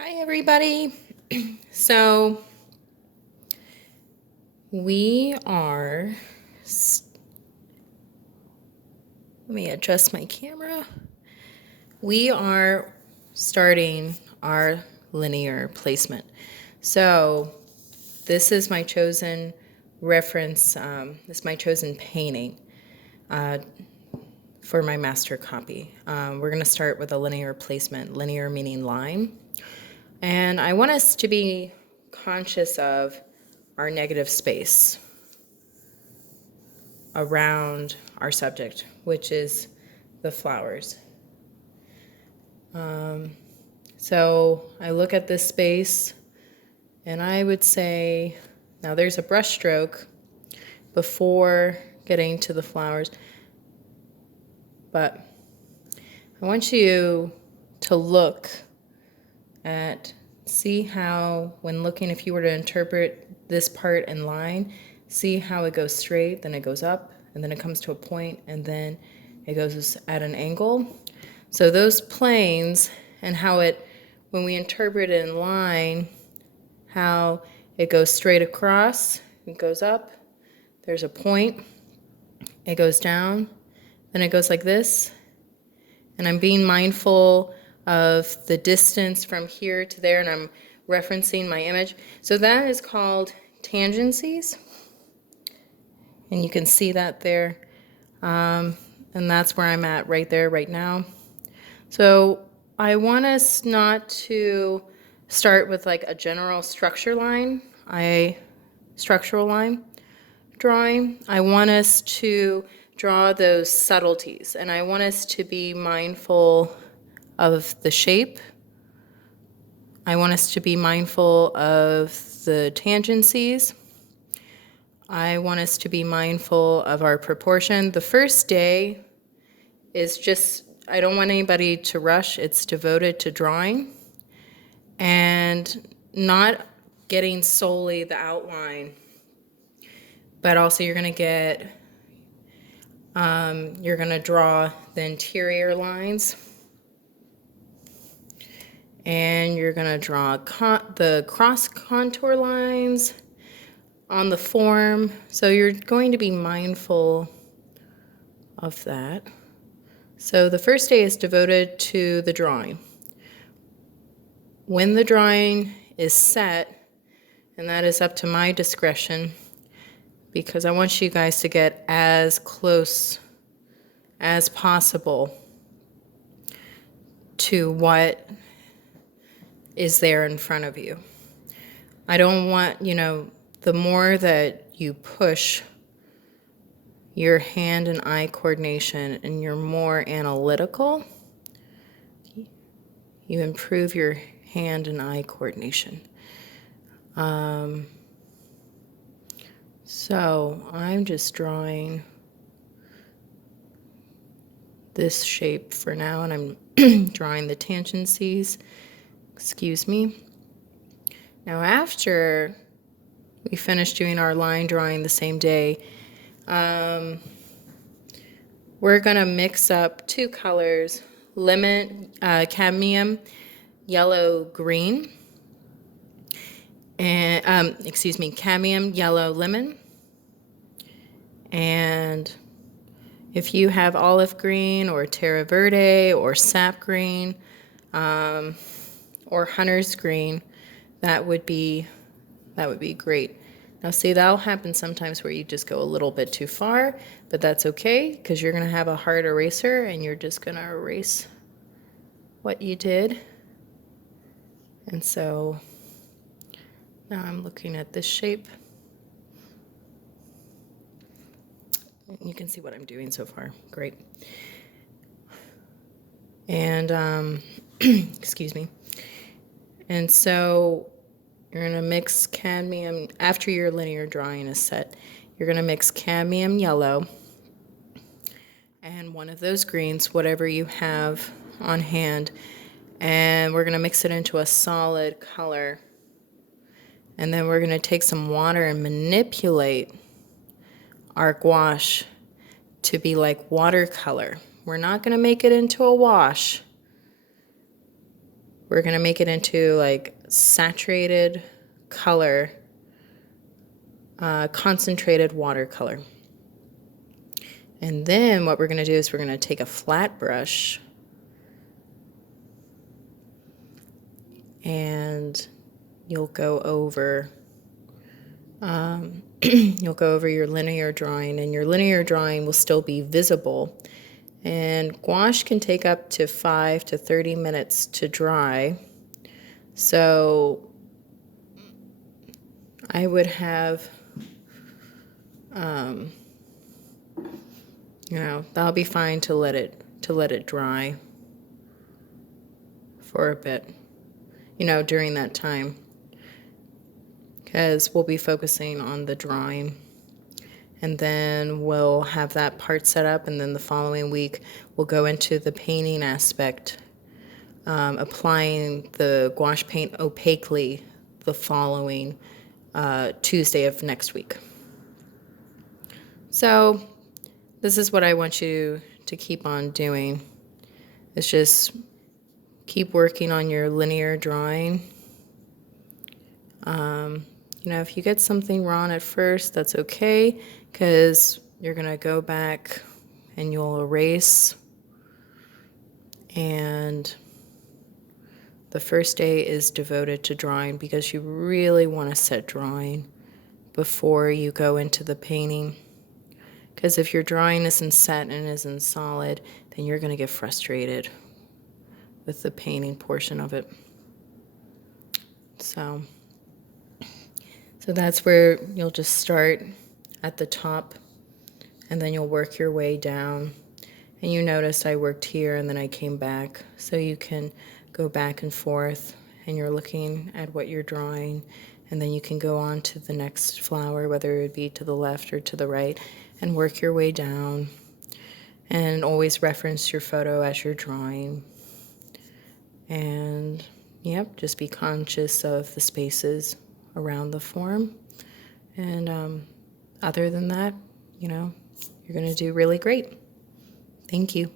Hi, everybody. So we are, let me adjust my camera. We are starting our linear placement. So this is my chosen reference, this is my chosen painting for my master copy. We're going to start with a linear placement, linear meaning line. And I want us to be conscious of our negative space around our subject, which is the flowers. So I look at this space and I would say, now there's a brush stroke before getting to the flowers, but I want you to look at, see how, when looking, if you were to interpret this part in line, see how it goes straight, then it goes up, and then it comes to a point, and then it goes at an angle. So those planes and how it, when we interpret it in line, how it goes straight across, it goes up, there's a point, it goes down, then it goes like this, and I'm being mindful of the distance from here to there, and I'm referencing my image. So that is called tangencies, and you can see that there. And that's where I'm at right there, right now. So I want us not to start with like a general structural line drawing. I want us to draw those subtleties, and I want us to be mindful of the shape. I want us to be mindful of the tangencies. I want us to be mindful of our proportion. The first day is just, I don't want anybody to rush. It's devoted to drawing and not getting solely the outline, but also you're going to draw the interior lines, and you're going to draw the cross contour lines on the form. So you're going to be mindful of that. So the first day is devoted to the drawing. When the drawing is set, and that is up to my discretion, because I want you guys to get as close as possible to what is there in front of you. I don't want, the more that you push your hand and eye coordination and you're more analytical, you improve your hand and eye coordination. So I'm just drawing this shape for now, and I'm drawing the tangencies. Excuse me. Now after we finish doing our line drawing the same day, we're going to mix up two colors, cadmium, yellow, green, and cadmium, yellow, lemon. And if you have olive green or terra verde or sap green or hunter's green, that would be great. Now see, that'll happen sometimes where you just go a little bit too far, but that's okay, because you're going to have a hard eraser and you're just going to erase what you did. And so now I'm looking at this shape. You can see what I'm doing so far. Great. And, excuse me. And so you're going to mix cadmium, after your linear drawing is set, you're going to mix cadmium yellow and one of those greens, whatever you have on hand, and we're going to mix it into a solid color. And then we're going to take some water and manipulate our gouache to be like watercolor. We're not going to make it into a wash, we're going to make it into like saturated color, concentrated watercolor. And then what we're going to do is we're going to take a flat brush and you'll go over you'll go over your linear drawing, and your linear drawing will still be visible. And gouache can take up to 5 to 30 minutes to dry. So I would have, that'll be fine to let it dry for a bit, during that time, because we'll be focusing on the drawing. And then we'll have that part set up, and then the following week we'll go into the painting aspect, applying the gouache paint opaquely the following Tuesday of next week. So this is what I want you to keep on doing. It's just keep working on your linear drawing. If you get something wrong at first, that's okay, because you're going to go back and you'll erase. And the first day is devoted to drawing, because you really want to set drawing before you go into the painting. Because if your drawing isn't set and isn't solid, then you're going to get frustrated with the painting portion of it. So that's where you'll just start at the top, and then you'll work your way down. And you noticed I worked here and then I came back, so you can go back and forth and you're looking at what you're drawing, and then you can go on to the next flower, whether it would be to the left or to the right, and work your way down. And always reference your photo as you're drawing. And just be conscious of the spaces around the form. And other than that, you're going to do really great. Thank you.